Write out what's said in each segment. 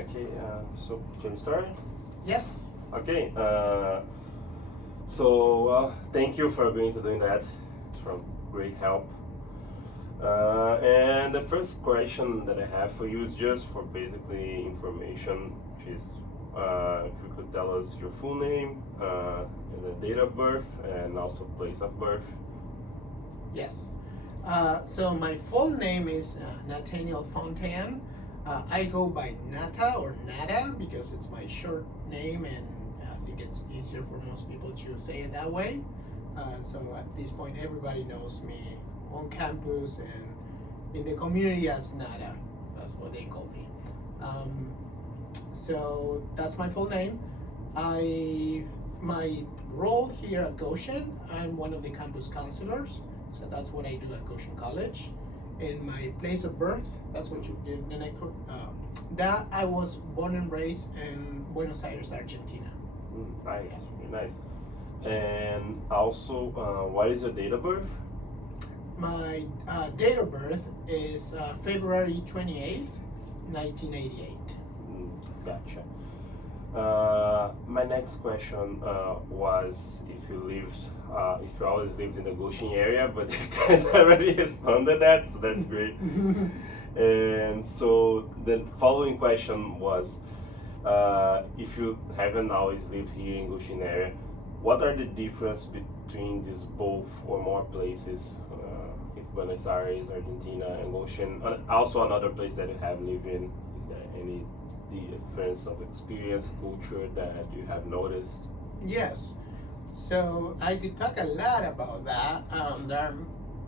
Okay, so can we start? Yes. Okay, thank you for agreeing to doing that. It's from great help. And the first question that I have for you is just for basically information, which is if you could tell us your full name, and the date of birth, and also place of birth. Yes. So my full name is Nathaniel Fontaine. I go by Nata or Nada because it's my short name, and I think it's easier for most people to say it that way. So at this point, everybody knows me on campus and in the community as Nada. That's what they call me. So that's my full name. My role here at Goshen, I'm one of the campus counselors. So that's what I do at Goshen College. In my place of birth, that's what you did. Then that I was born and raised in Buenos Aires, Argentina. Nice, very nice. And also, what is your date of birth? My date of birth is February 28th, 1988. Gotcha. My next question was if you always lived in the Goshen area, but you kind of already responded that, so that's great. And so the following question was, if you haven't always lived here in Goshen area, what are the difference between these both or more places? If Buenos Aires, Argentina, and Goshen, also another place that you have lived in, is there any difference of experience, culture that you have noticed? Yes. So I could talk a lot about that. There are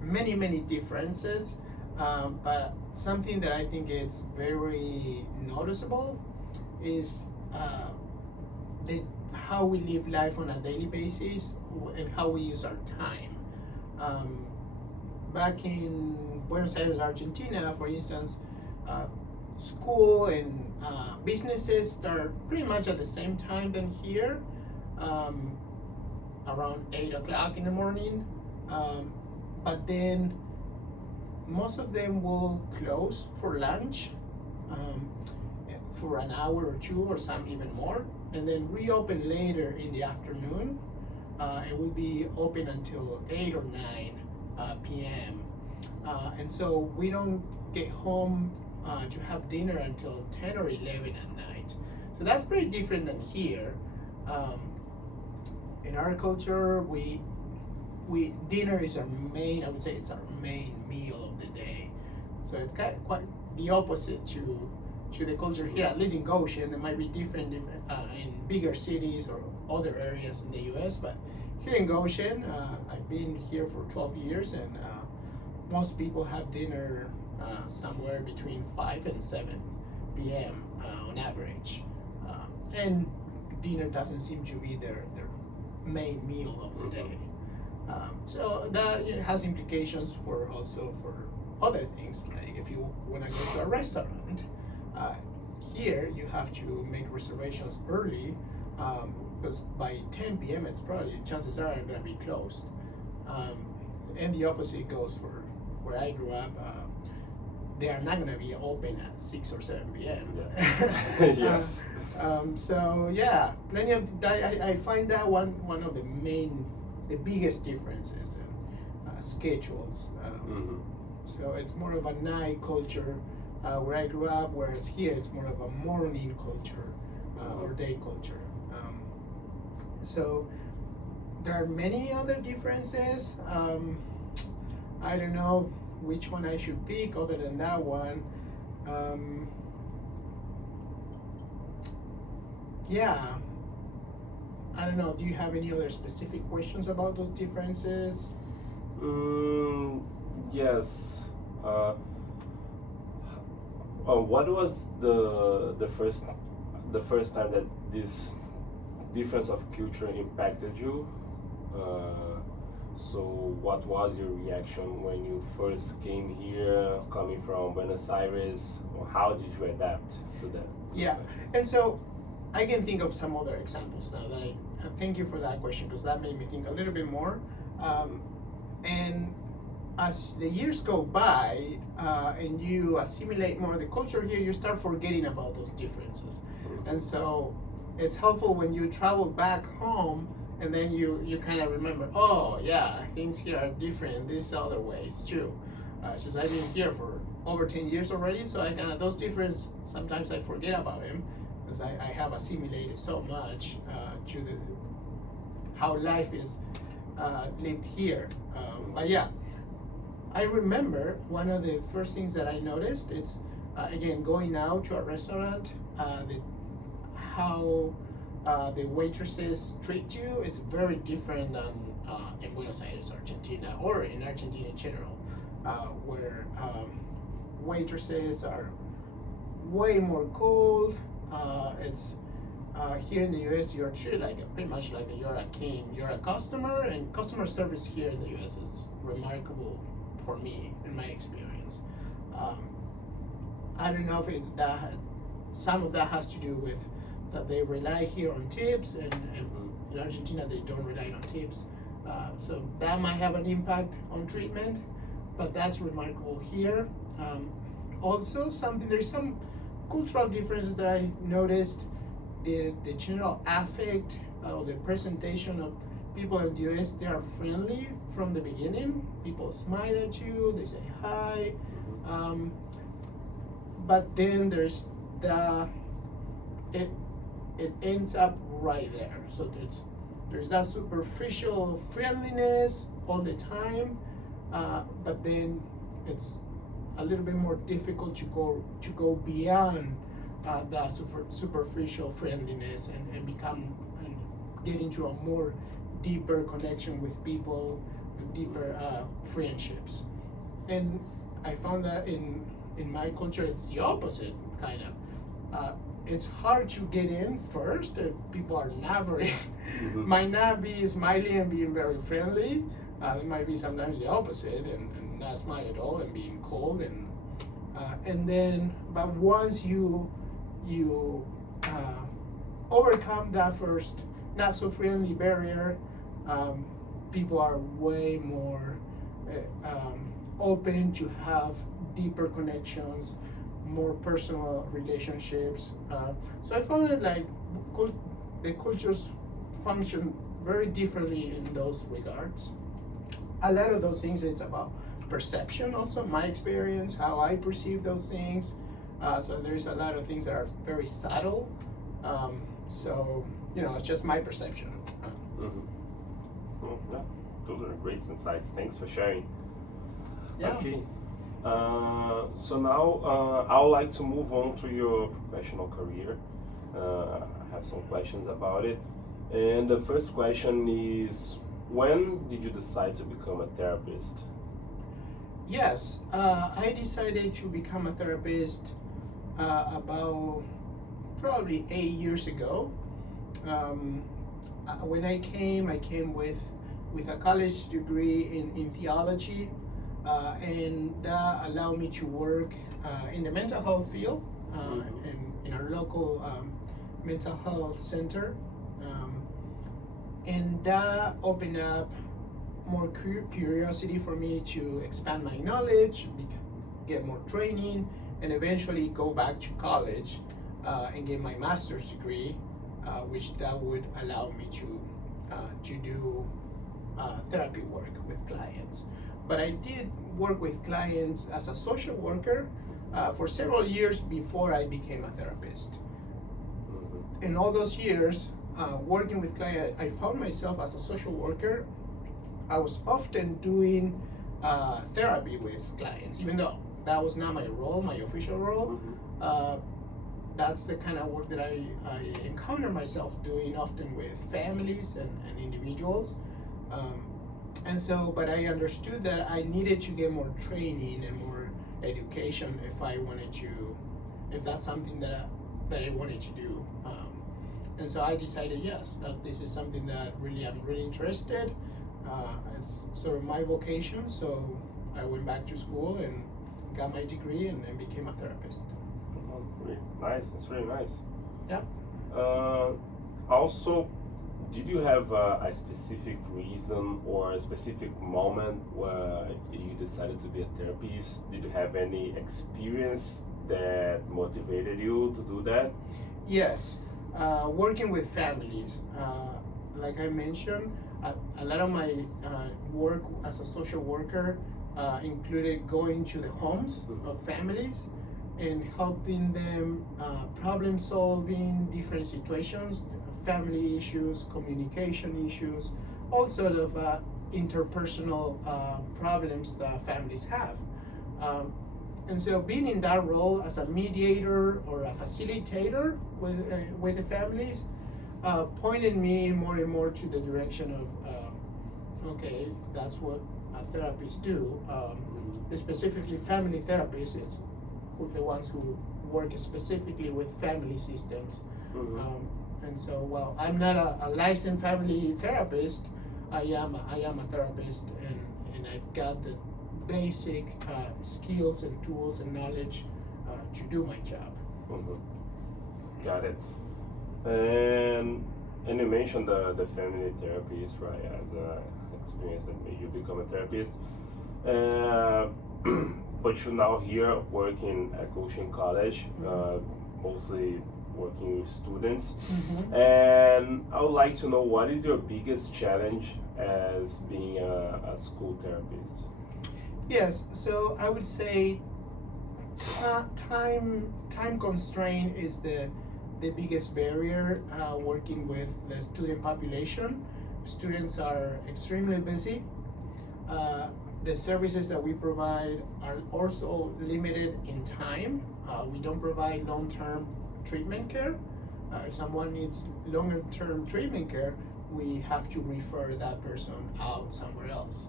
many differences, but something that I think is very noticeable is the, how we live life on a daily basis and how we use our time. Um, Back in Buenos Aires, Argentina, for instance, school and businesses start pretty much at the same time than here, um, around 8 o'clock in the morning. But then most of them will close for lunch um, for an hour or two, or some even more, and then reopen later in the afternoon. It will be open until 8 or 9 p.m. And so we don't get home to have dinner until 10 or 11 at night. So that's pretty different than here. Um, in our culture, we dinner is our main. I would say it's our main meal of the day. So it's kind of quite the opposite to the culture here. At least in Goshen, it might be different in bigger cities or other areas in the U.S. But here in Goshen, I've been here for 12 years, and most people have dinner somewhere between 5 and 7 p.m. On average. And dinner doesn't seem to be their main meal of the day. So that has implications for also for other things, like if you want to go to a restaurant. Here you have to make reservations early, because by 10 p.m. it's probably chances are going to be closed. And the opposite goes for where I grew up. They are not going to be open at 6 or 7 p.m. Yeah. Yes. So yeah, plenty of I find that one of the biggest differences in schedules. So it's more of a night culture where I grew up, whereas here it's more of a morning culture or day culture. So there are many other differences. I don't know which one I should pick other than that one. Yeah, I don't know. Do you have any other specific questions about those differences? Yes. What was the first time that this difference of culture impacted you? So what was your reaction when you first came here, coming from Buenos Aires? Or how did you adapt to that? Yeah, and so I can think of some other examples now that I thank you for that question, because that made me think a little bit more. And as the years go by and you assimilate more of the culture here, you start forgetting about those differences. And so it's helpful when you travel back home and then you kind of remember, oh yeah, things here are different in this other ways too. Just I've been here for over 10 years already, so I kind of, those differences, sometimes I forget about them because I have assimilated so much to the how life is lived here. But yeah, I remember one of the first things that I noticed, it's again going out to a restaurant, how the waitresses treat you. It's very different than in Buenos Aires, Argentina, or in Argentina in general, where waitresses are way more cold. It's here in the U.S. you're treated like pretty much like you're a king. You're a customer, and customer service here in the U.S. is remarkable for me in my experience. I don't know if some of that has to do with that they rely here on tips, and in Argentina they don't rely on tips. So that might have an impact on treatment, but that's remarkable here. Also, there's some cultural differences that I noticed. The general affect or the presentation of people in the US, they are friendly from the beginning. People smile at you, they say hi. But then there's it ends up right there. So there's that superficial friendliness all the time, but then it's a little bit more difficult to go beyond that superficial friendliness and get into a more deeper connection with people, and deeper friendships. And I found that in my culture it's the opposite, kind of. It's hard to get in first. People are not very, might not be smiling and being very friendly. It might be sometimes the opposite and not smile at all and being cold, and then, but once you overcome that first not so friendly barrier, people are way more open to have deeper connections, more personal relationships. So I found that like the cultures function very differently in those regards. A lot of those things, it's about perception also, my experience, how I perceive those things. So there's a lot of things that are very subtle. So, it's just my perception. Well, yeah, those are great insights. Thanks for sharing. Yeah. Okay. So now I would like to move on to your professional career. I have some questions about it. And the first question is, when did you decide to become a therapist? Yes, I decided to become a therapist about probably 8 years ago. When I came with a college degree in theology, and that allowed me to work in the mental health field, in our local mental health center. And that opened up more curiosity for me to expand my knowledge, get more training, and eventually go back to college and get my master's degree, which that would allow me to do therapy work with clients. But I did work with clients as a social worker for several years before I became a therapist. In all those years working with clients, I found myself as a social worker. I was often doing therapy with clients, even though that was not my role, my official role. That's the kind of work that I encounter myself doing often with families and individuals. But I understood that I needed to get more training and more education if that's something that I wanted to do. And so I decided, yes, that this is something that I'm really interested. It's sort of my vocation, so I went back to school and got my degree and became a therapist. Really nice. That's really nice. Yeah. Also, Did you have a specific reason or a specific moment where you decided to be a therapist? Did you have any experience that motivated you to do that? Yes, working with families. Like I mentioned, a lot of my work as a social worker included going to the homes of families and helping them problem solving different situations, family issues, communication issues, all sort of interpersonal problems that families have. Um, and so being in that role as a mediator or a facilitator with the families pointed me more and more to the direction of okay, that's what therapists do. Specifically, family therapists, it's the ones who work specifically with family systems. And so, well, I'm not a licensed family therapist. I am a therapist, and I've got the basic skills and tools and knowledge to do my job. Got it. And you mentioned the family therapist, right, as a experience that made you become a therapist. Uh, but you're now here working at Goshen College, mostly working with students. And I would like to know, what is your biggest challenge as being a school therapist? Yes, so I would say time constraint is the biggest barrier working with the student population. Students are extremely busy. The services that we provide are also limited in time. We don't provide long-term treatment care. If someone needs longer-term treatment care, we have to refer that person out somewhere else.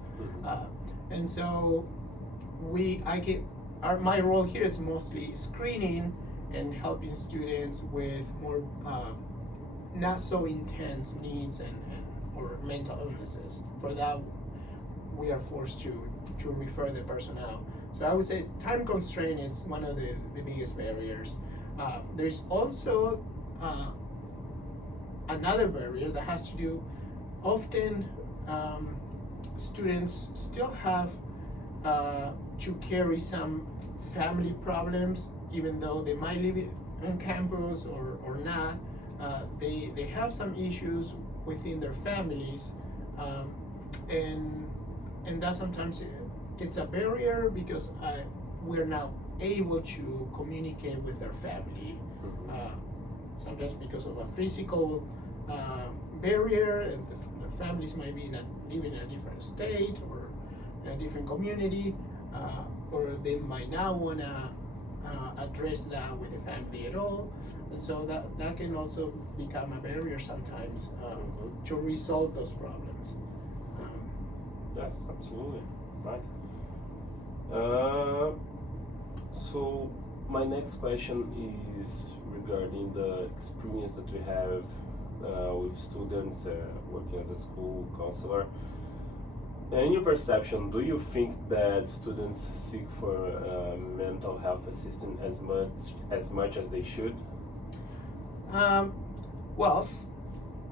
And so my role here is mostly screening and helping students with more not so intense needs and or mental illnesses. For that, we are forced to refer the person out. So I would say time constraint is one of the biggest barriers. There's also another barrier that has to do, often students still have to carry some family problems, even though they might live on campus or not. They have some issues within their families, and that sometimes it's a barrier because we're not able to communicate with their family. Sometimes because of a physical barrier, and the families might be living in a different state or in a different community, or they might not want to address that with the family at all. And so that can also become a barrier sometimes to resolve those problems. Yes, absolutely. Nice. So my next question is regarding the experience that we have with students working as a school counselor. In your perception, do you think that students seek for mental health assistance as much as they should? Well,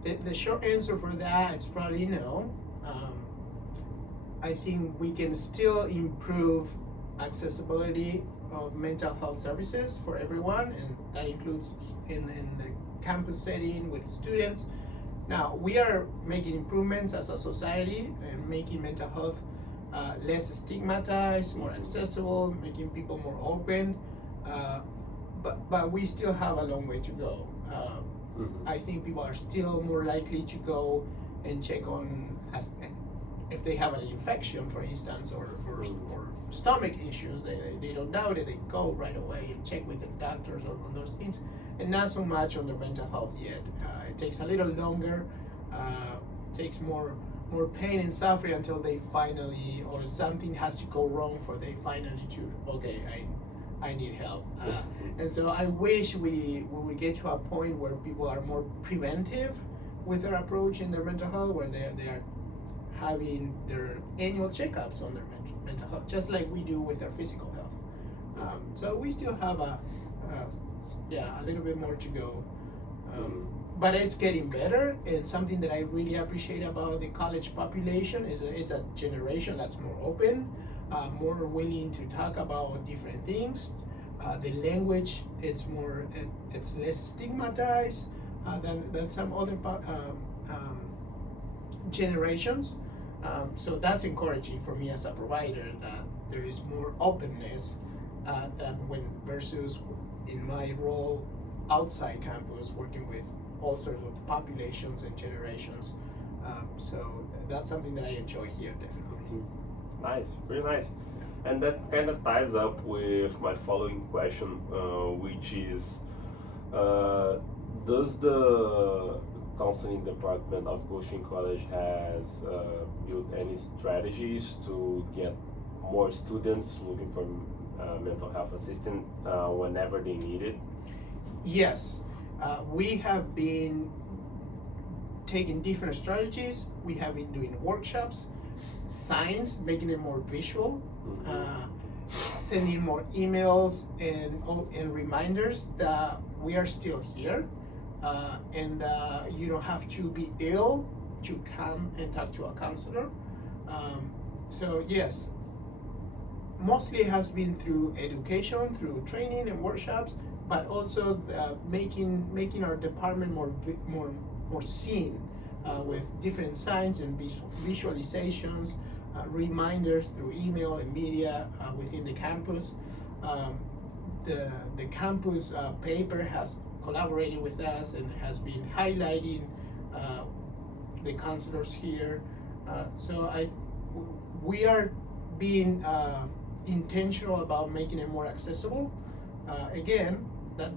the short answer for that is probably no. I think we can still improve accessibility of mental health services for everyone, and that includes in the campus setting with students. Now, we are making improvements as a society and making mental health less stigmatized, more accessible, making people more open, but we still have a long way to go. I think people are still more likely to go and check on if they have an infection, for instance, or stomach issues. They don't doubt it, they go right away and check with the doctors on those things, and not so much on their mental health yet. It takes a little longer, takes more pain and suffering until they finally, or something has to go wrong for they finally to, okay, I need help. And so I wish we would get to a point where people are more preventive with their approach in their mental health, where they are having their annual checkups on their mental health, just like we do with our physical health. So we still have a little bit more to go Um, but it's getting better, and something that I really appreciate about the college population is that it's a generation that's more open, more willing to talk about different things. The language, it's less stigmatized than some other generations. So that's encouraging for me as a provider, that there is more openness than when versus in my role outside campus working with all sorts of populations and generations. So that's something that I enjoy here, definitely. Nice, really nice. And that kind of ties up with my following question, which is, does the counseling department of Goshen College has built any strategies to get more students looking for mental health assistance whenever they need it? Yes, we have been taking different strategies. We have been doing workshops, signs, making it more visual, sending more emails and reminders that we are still here, and you don't have to be ill to come and talk to a counselor. So yes, mostly it has been through education, through training and workshops, but also making our department more seen, with different signs and visualizations, reminders through email and media within the campus. The campus paper has collaborated with us and has been highlighting the counselors here. So we are being intentional about making it more accessible. Again, that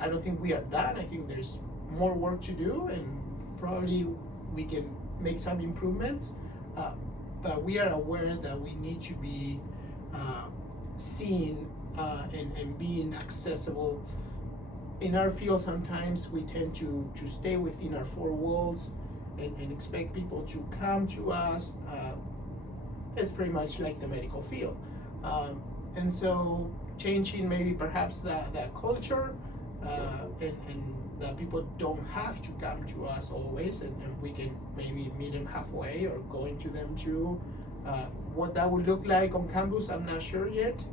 I don't think we are done. I think there's more work to do, and probably we can make some improvements. But we are aware that we need to be seen and being accessible. In our field, sometimes we tend to stay within our four walls and expect people to come to us. It's pretty much like the medical field. And so changing maybe perhaps that culture, and that people don't have to come to us always, and we can maybe meet them halfway or going to them too. What that would look like on campus, I'm not sure yet,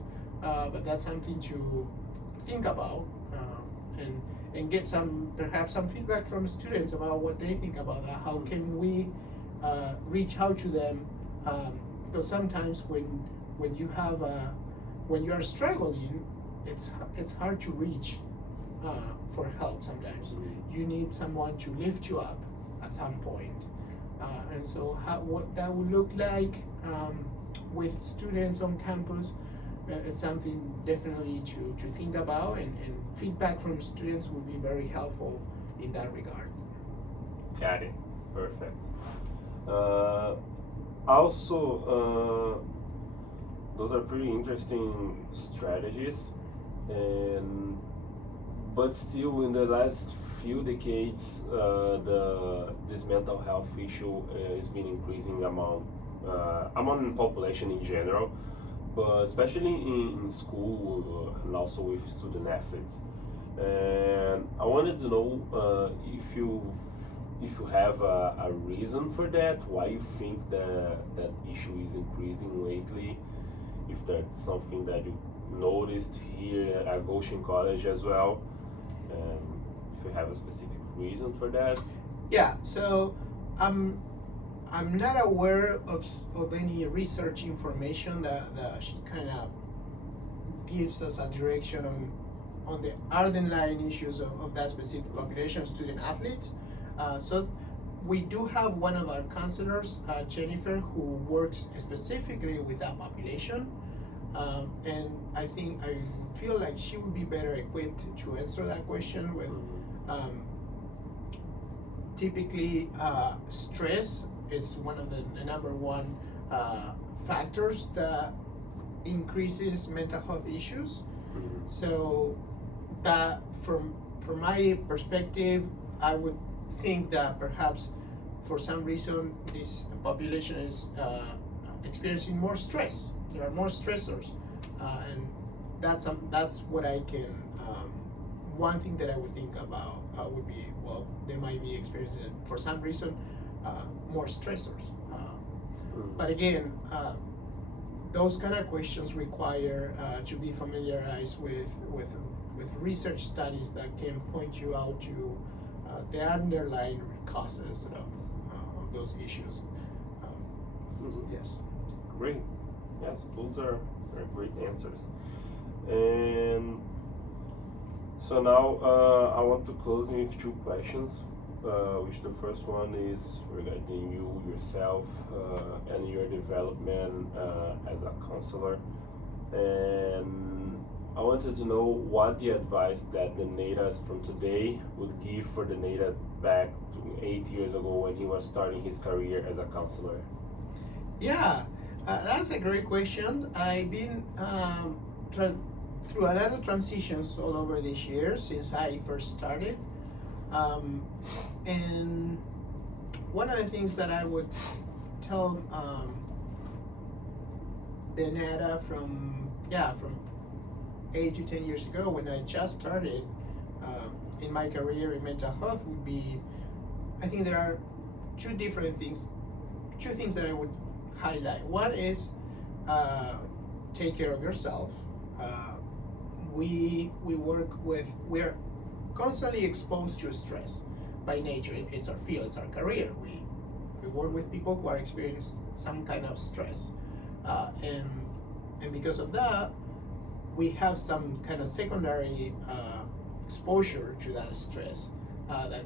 but that's something to think about, and get perhaps some feedback from students about what they think about that. How can we reach out to them? Because sometimes when you are struggling, it's hard to reach for help. Sometimes you need someone to lift you up at some point, and so what that would look like with students on campus, it's something definitely to think about, and feedback from students would be very helpful in that regard. Got it. Perfect. Also, those are pretty interesting strategies, and but still, in the last few decades, this mental health issue has been increasing among population in general, but especially in school and also with student athletes. And I wanted to know if you have a reason for that, why you think that issue is increasing lately, if that's something that you noticed here at Goshen College as well, and if you have a specific reason for that. Yeah, so I'm not aware of any research information that kind of gives us a direction on the underlying issues of that specific population, student athletes. So we do have one of our counselors, Jennifer, who works specifically with that population, and I feel like she would be better equipped to answer that question with. Typically, stress is one of the number one factors that increases mental health issues. So that from my perspective, I would think that perhaps for some reason this population is experiencing more stress. There are more stressors, and that's what I can one thing that I would think about would be, well, they might be experiencing, for some reason, more stressors. But again, those kind of questions require to be familiarized with research studies that can point you out to the underlying causes of those issues. Yes. Great. Yes, those are great answers. And so now I want to close with two questions. Which the first one is regarding you yourself and your development as a counselor. And I wanted to know what the advice that the Nada from today would give for the Nada back to 8 years ago when he was starting his career as a counselor. Yeah, that's a great question. I've been through a lot of transitions all over these years since I first started. And one of the things that I would tell the Nada from 8 to 10 years ago when I just started in my career in mental health would be, I think there are two things that I would highlight. One is take care of yourself. We're constantly exposed to stress by nature. It's our field, it's our career. We work with people who are experiencing some kind of stress, and because of that, we have some kind of secondary exposure to that stress that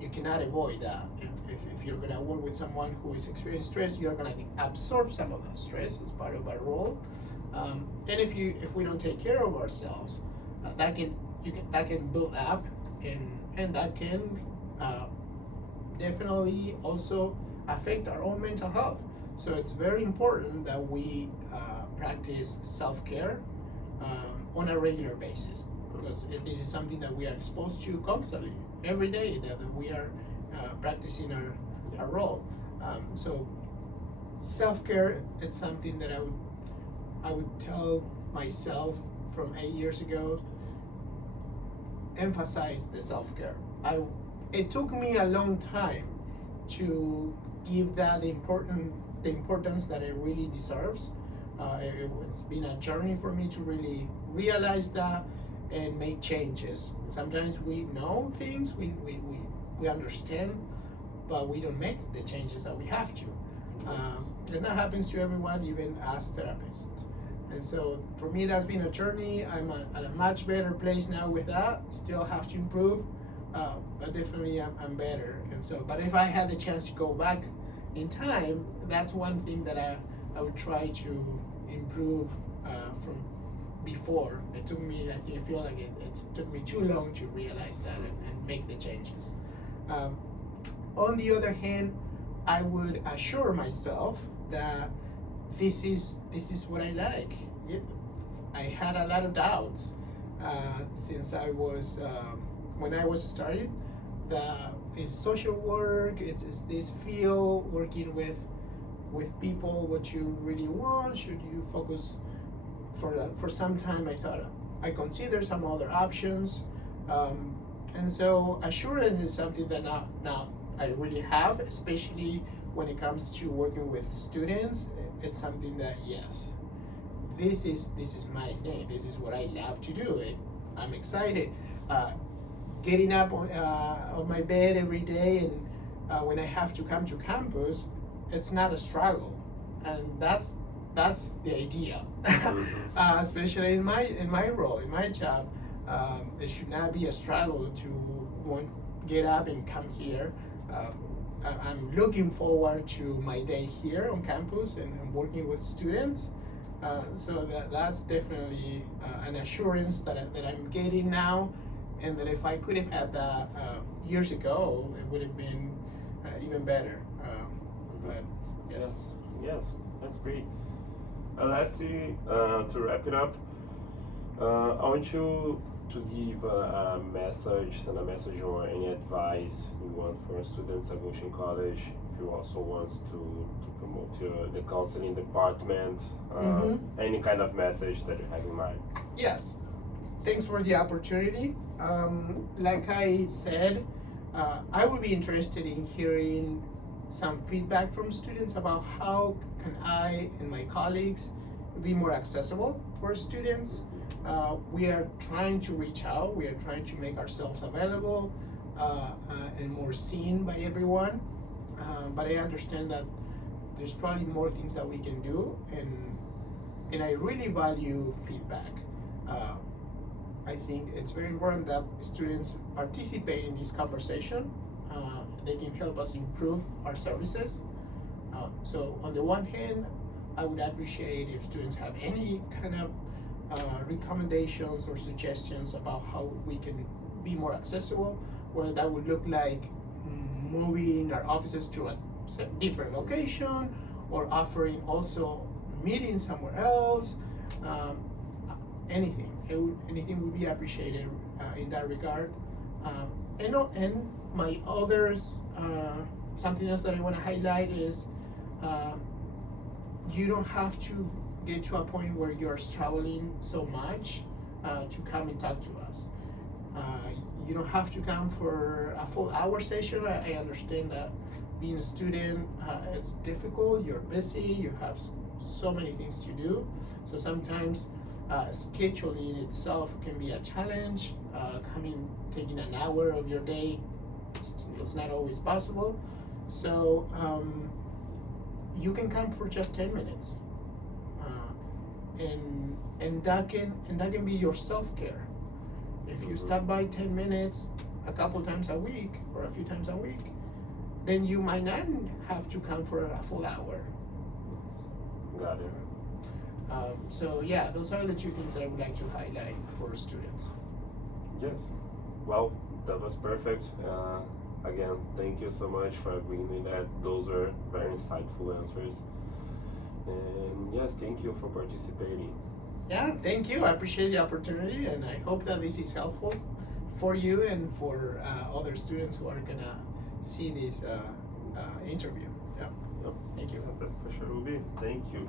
you cannot avoid that. If you're gonna work with someone who is experiencing stress, you're gonna absorb some of that stress as part of our role. And if we don't take care of ourselves, that can build up, and that can definitely also affect our own mental health. So it's very important that we practice self-care on a regular basis, because this is something that we are exposed to constantly, every day, that we are practicing our role. So self-care, it's something that I would tell myself from 8 years ago. Emphasize the self-care. It took me a long time to give that the importance that it really deserves. It's been a journey for me to really realize that and make changes. Sometimes we know things, we understand, but we don't make the changes that we have to. And that happens to everyone, even as therapists. And so for me, that's been a journey. I'm at a much better place now with that. Still have to improve, but definitely I'm better. And so, but if I had the chance to go back in time, that's one thing that I would try to improve from before. It took me, I feel like it took me too long to realize that and make the changes. On the other hand, I would assure myself that this is what I like. I had a lot of doubts since I was when I was starting. It's social work. It's this field, working with people. What you really want? Should you focus for some time? I thought I considered some other options, and so assurance is something that now I really have, especially when it comes to working with students. It's something that, yes, this is my thing. This is what I love to do. I'm excited. Getting up on my bed every day, and when I have to come to campus, it's not a struggle, and that's the idea. Especially in my role, in my job, it should not be a struggle to get up and come here. I'm looking forward to my day here on campus and working with students. So that's definitely an assurance that I'm getting now, and that if I could have had that years ago, it would have been even better. But yes, that's great. Lastly, to wrap it up, I want you to give a message, send a message or any advice you want for students at Goshen College. If you also want to promote the counseling department, any kind of message that you have in mind. Yes, thanks for the opportunity. Like I said, I would be interested in hearing some feedback from students about how can I and my colleagues be more accessible for students. We are trying to reach out. We are trying to make ourselves available and more seen by everyone. But I understand that there's probably more things that we can do, and I really value feedback. Uh, I think it's very important that students participate in this conversation. They can help us improve our services. So on the one hand, I would appreciate if students have any kind of recommendations or suggestions about how we can be more accessible, whether that would look like moving our offices to a different location or offering also meetings somewhere else. Anything, anything would be appreciated in that regard. And my others, something else that I want to highlight is you don't have to get to a point where you're struggling so much to come and talk to us. You don't have to come for a full hour session. I understand that being a student, it's difficult, you're busy, you have so many things to do. So sometimes scheduling itself can be a challenge. Taking an hour of your day, it's not always possible. So you can come for just 10 minutes. And that can be your self-care. If you stop by 10 minutes a couple times a week or a few times a week, then you might not have to come for a full hour. Got it. So yeah, those are the two things that I would like to highlight for students. Yes. Well, that was perfect. Again, thank you so much for agreeing with that. Those are very insightful answers. And yes, thank you for participating. Yeah, thank you. I appreciate the opportunity, and I hope that this is helpful for you and for other students who are gonna see this interview. Yeah. Yep. Thank you. That's for sure will be. Thank you.